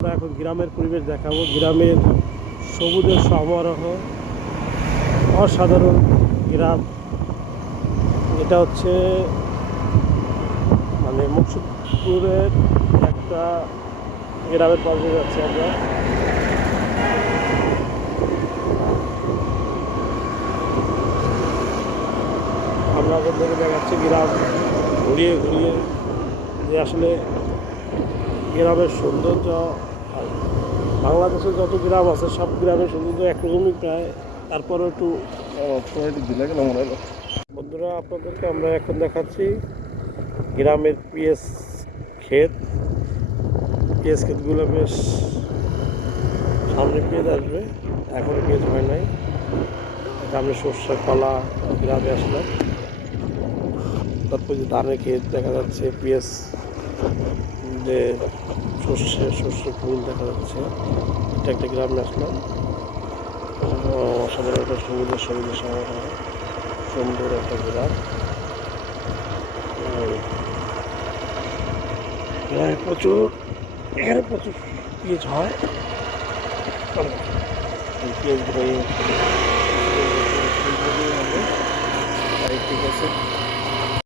আমরা এখন গ্রামের পরিবেশ দেখাবো। গ্রামের সবুজের সমারোহ, অসাধারণ গ্রাম। এটা হচ্ছে মানে মুকসুদপুরের একটা গ্রামের পাশে যাচ্ছি আমরা। আমরা আপনাদেরকে দেখাচ্ছি গ্রাম ঘুরিয়ে ঘুরিয়ে যে আসলে গ্রামের সৌন্দর্য বাংলাদেশে যত গ্রাম আছে সব গ্রামে সৌন্দর্য একরকমই প্রায়। তারপরে একটু বন্ধুরা আপনাদেরকে আমরা এখন দেখাচ্ছি গ্রামের পিএস ক্ষেত। পিএস ক্ষেতগুলো বেশ সামনে পেঁয়াজ আসবে এখনও পেঁয়াজ হয় নাই। গ্রামে শস্য কলা গ্রামে আসলাম তারপর যে ধানের ক্ষেত দেখা যাচ্ছে পিএস যে সর্ষে সর্ষে ফুল দেখা যাচ্ছে এটা একটা গ্রামে আসলাম অসাধারণ একটা সবুজের সবুজের সুন্দর একটা গ্রাম এখানে প্রচুর এখানে প্রচুর পিএইচ হয় এই পিএইচগুলো ঠিক আছে